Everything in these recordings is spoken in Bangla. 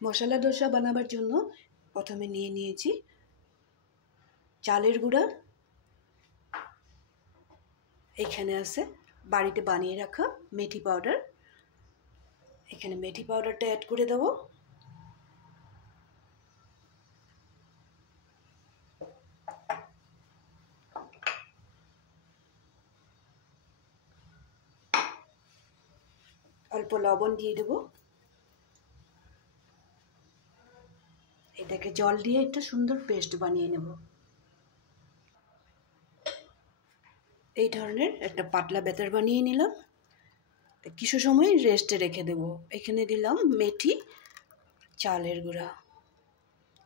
মশলা দোসা বানাবার জন্য প্রথমে নিয়ে নিয়েছি চালের গুঁড়া। এখানে আছে বাড়িতে বানিয়ে রাখা মেথি পাউডার। এখানে মেথি পাউডারটা অ্যাড করে দেবো। অল্প লবণ দিয়ে দেবো। এটাকে জল দিয়ে একটা সুন্দর পেস্ট বানিয়ে নেব। এই ধরনের একটা পাতলা ব্যাটার বানিয়ে নিলাম। কিছু সময় রেস্টে রেখে দেব। এখানে দিলাম মেথি, চালের গুঁড়া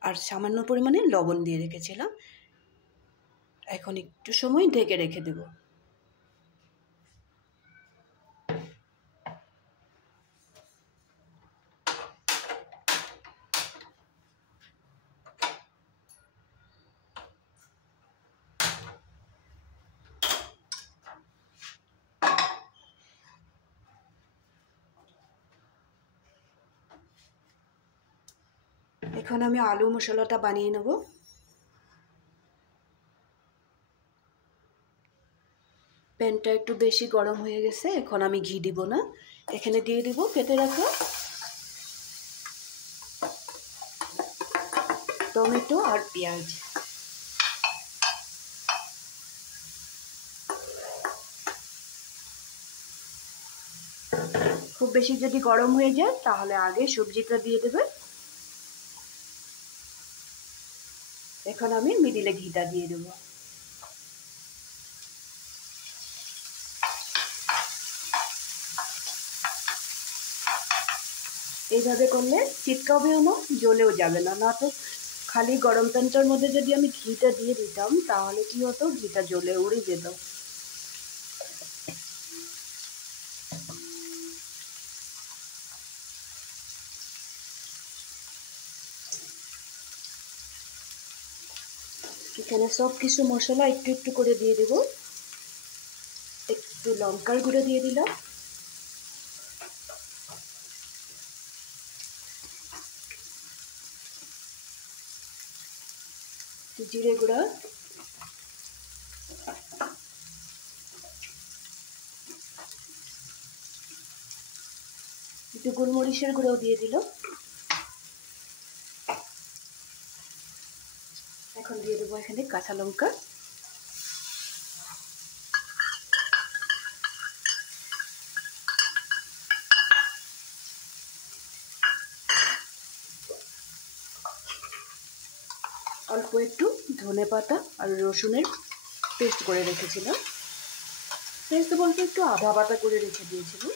আর সামান্য পরিমাণে লবণ দিয়ে রেখেছিলাম। এখন একটু সময় ঢেকে রেখে দেব। এখন আমি আলু মশলাটা বানিয়ে নেব। প্যানটা একটু বেশি গরম হয়ে গেছে। এখন আমি ঘি দিব না, এখানে দিয়ে দিব কেটে রাখা টমেটো আর পেঁয়াজ। খুব বেশি যদি গরম হয়ে যায় তাহলে আগে সবজিটা দিয়ে দেবে। এখন আমি মিডিলে ঘিটা দিয়ে দেবো। এইভাবে করলে চিটকাবেও না, জ্বলেও যাবে না। না তো খালি গরম প্যানটার মধ্যে যদি আমি ঘিটা দিয়ে দিতাম তাহলে কি হতো, ঘিটা জ্বলে উড়ে যেত। এখানে সব কিছু মশলা একটু একটু করে দিয়ে দেব। একটু লঙ্কার গুঁড়ো দিয়ে দিলাম, জিরে গুঁড়া, একটু গোলমরিচের গুঁড়োও দিয়ে দিল। এখন দিয়ে দেবো এখানে কাঁচা লঙ্কা। অল্প একটু ধনেপাতা আর রসুনের পেস্ট করে রেখেছিলাম। পেস্ট বলতে একটু আধা বাটা করে রেখে দিয়েছিলাম।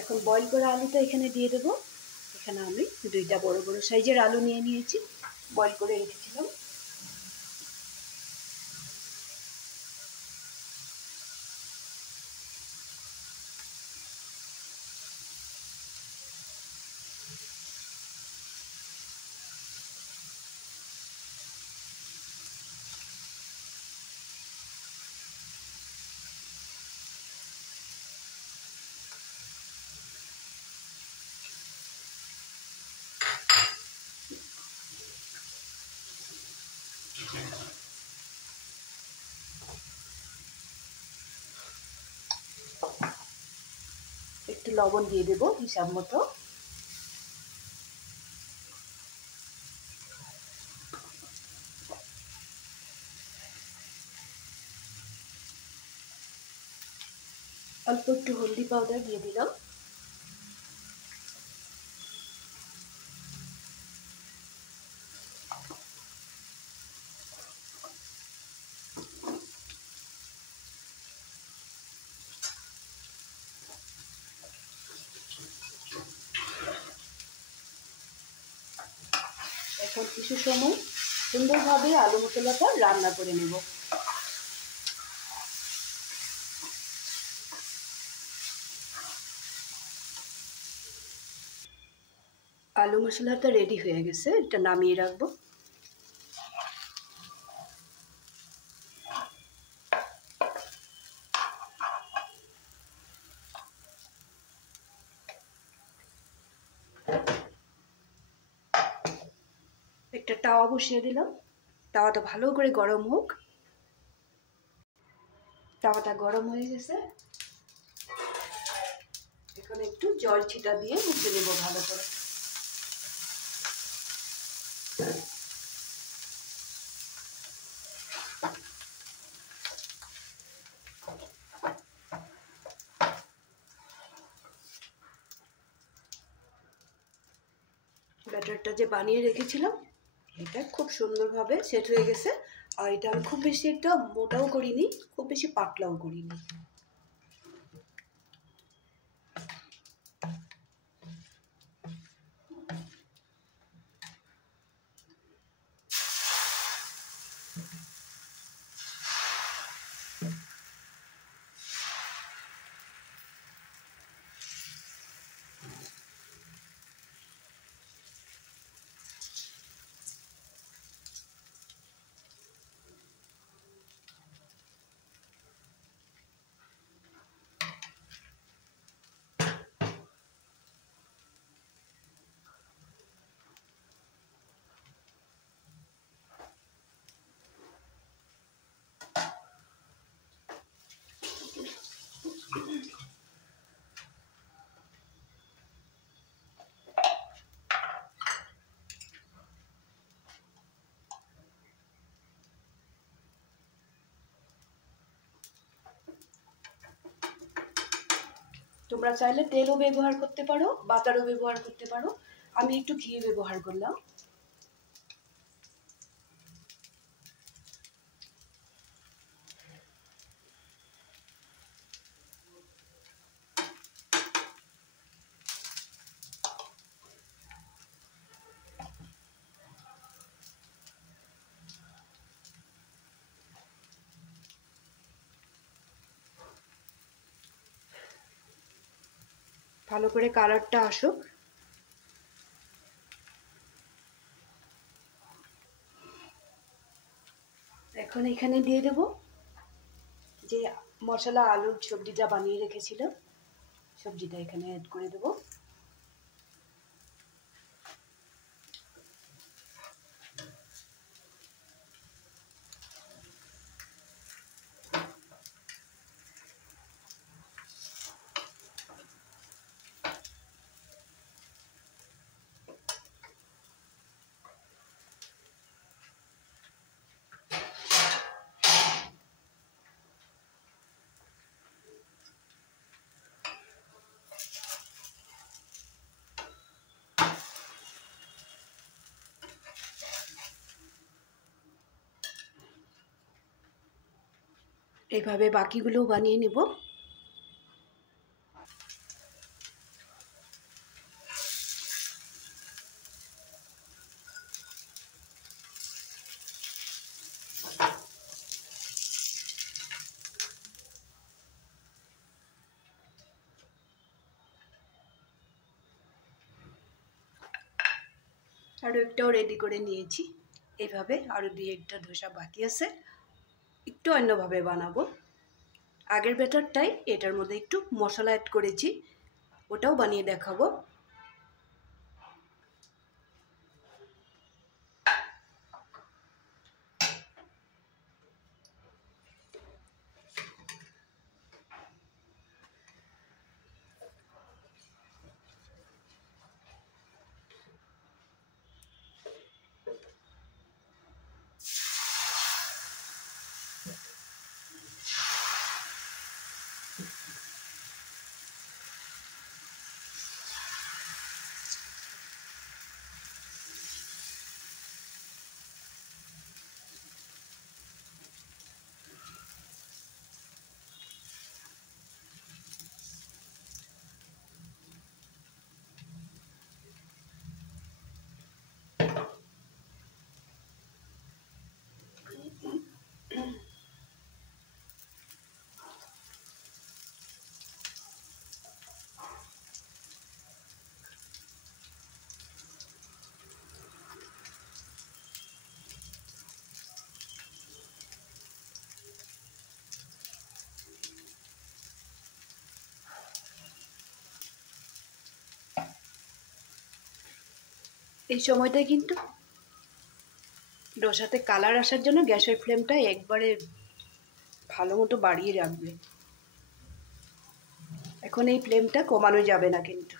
এখন বয়েল করা আলুটা এখানে দিয়ে দেবো। এখানে আমি দুইটা বড় বড় সাইজের আলু নিয়ে নিয়েছি, বয়েল করে রেখেছিলাম। একটু লবণ দিয়ে দেবো হিসাব মতো। অল্প একটু হলদি পাউডার দিয়ে দিলাম। এখন কিছু সময় সুন্দরভাবে আলু মশলাটা রান্না করে নেব। আলু মশলাটা রেডি হয়ে গেছে, এটা নামিয়ে রাখবো। একটা তাওয়া বসিয়ে দিলাম, তাওয়াটা ভালো করে গরম হোক। তাওয়াটা গরম হয়ে গেছে, এখন একটু জল ছিটা দিয়ে মুছে নেব ভালো করে। ব্যাটারটা যে বানিয়ে রেখেছিলাম এটা খুব সুন্দরভাবে সেট হয়ে গেছে। আর এটা আমি খুব বেশি একটা মোটাও করিনি, খুব বেশি পাতলাও করিনি। তোমরা চাইলে তেলও ব্যবহার করতে পারো, বাটারও ব্যবহার করতে পারো। আমি একটু ঘি ব্যবহার করলাম। ভালো করে কালারটা আসুক। এখন এখানে দিয়ে দেব যে মশলা আলুর সবজিটা বানিয়ে রেখেছিলাম, সবজিটা এখানে অ্যাড করে দেব। এইভাবে বাকিগুলো বানিয়ে নেব। আরও একটাও রেডি করে নিয়েছি। এইভাবে আরও দুই একটা ধোসা বাকি আছে, একটু অন্যভাবে বানাবো। আগের ব্যাটারটাই এটার মধ্যে একটু মশলা অ্যাড করেছি, ওটাও বানিয়ে দেখাবো। এই সময়টায় কিন্তু ডোসাতে কালার আসার জন্য গ্যাসের ফ্লেমটা একবারে ভালো মতো বাড়িয়ে রাখবে। এখন এই ফ্লেমটা কমানো যাবে না কিন্তু।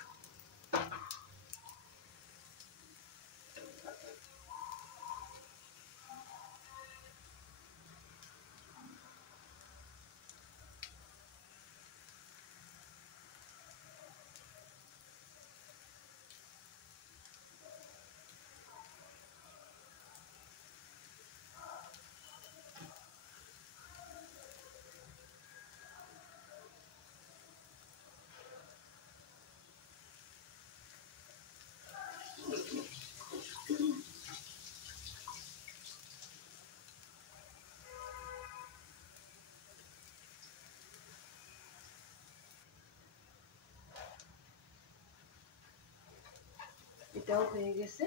এটাও হয়ে গেছে,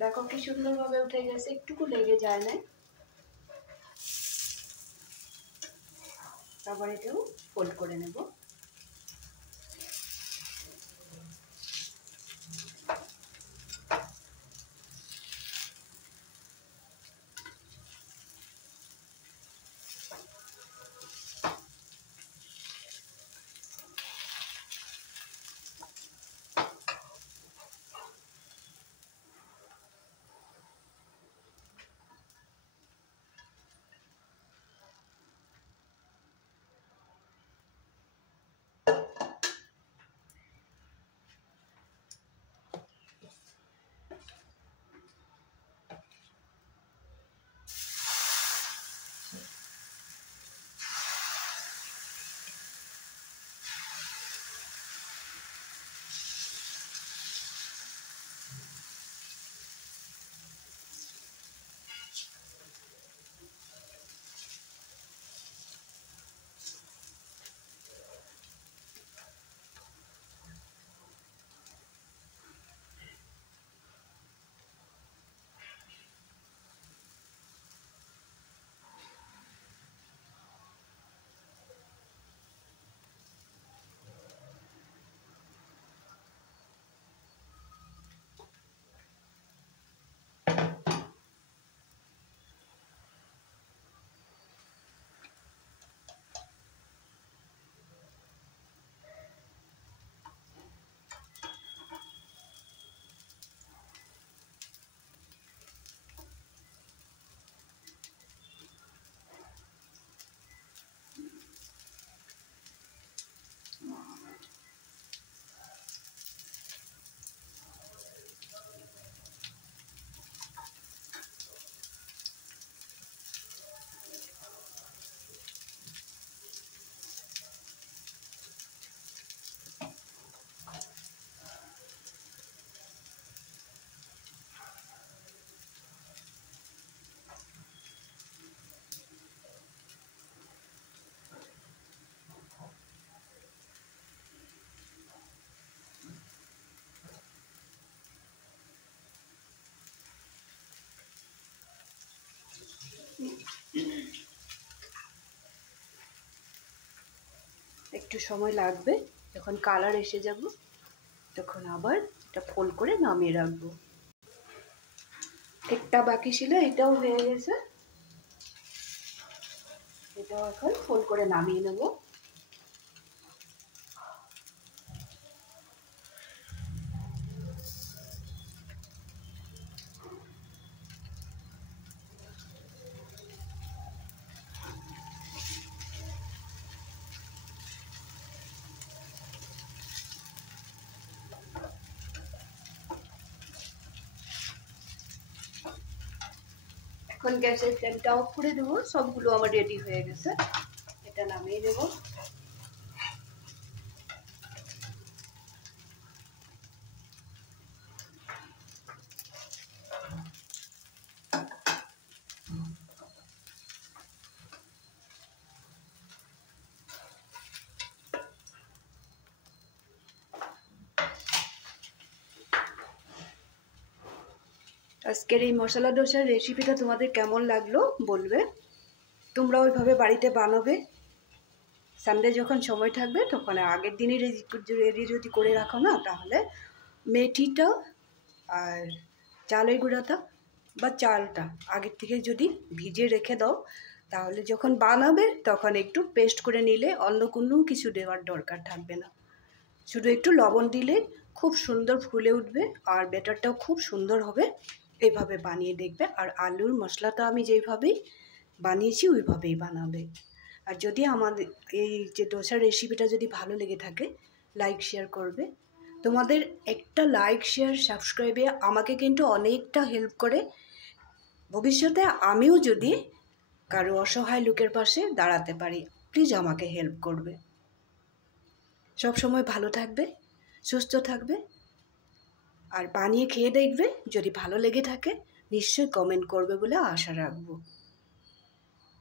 দেখো কি সুন্দরভাবে উঠে গেছে, একটুকু লেগে যায় না। তারপর এটাও ফোল্ড করে নেব। একটু সময় লাগবে, যখন কালার এসে যাব তখন আবার এটা ফোল্ড করে নামিয়ে রাখবো। একটা বাকি ছিল, এটাও হয়ে গেছে, এটাও এখন ফোল্ড করে নামিয়ে নেব। এখন গ্যাসের ফ্লেমটা অফ করে দেবো। সবগুলো আমার রেডি হয়ে গেছে, এটা নামিয়ে দেবো। আজকের এই মশলা ডোসার রেসিপিটা তোমাদের কেমন লাগলো বলবে। তোমরা ওইভাবে বাড়িতে বানাবে। সানডে যখন সময় থাকবে তখন আগের দিনই রেডি যদি করে রাখো না, তাহলে মেথিটা আর চালের গুঁড়াটা বা চালটা আগের থেকে যদি ভিজিয়ে রেখে দাও, তাহলে যখন বানাবে তখন একটু পেস্ট করে নিলে অন্য কোনো কিছু দেওয়ার দরকার থাকবে না। শুধু একটু লবণ দিলে খুব সুন্দর ফুলে উঠবে আর ব্যাটারটাও খুব সুন্দর হবে। এভাবে বানিয়ে দেখবে। আর আলুর মশলাটা আমি যেইভাবেই বানিয়েছি ওইভাবেই বানাবে। আর যদি আমাদের এই যে ডোসার রেসিপিটা যদি ভালো লেগে থাকে, লাইক শেয়ার করবে। তোমাদের একটা লাইক শেয়ার সাবস্ক্রাইবে আমাকে কিন্তু অনেকটা হেল্প করে। ভবিষ্যতে আমিও যদি কারো অসহায় লোকের পাশে দাঁড়াতে পারি, প্লিজ আমাকে হেল্প করবে। সব সময় ভালো থাকবে, সুস্থ থাকবে, আর বানিয়ে খেয়ে দেখবে। যদি ভালো লেগে থাকে নিশ্চয়ই কমেন্ট করবে বলে আশা রাখবো।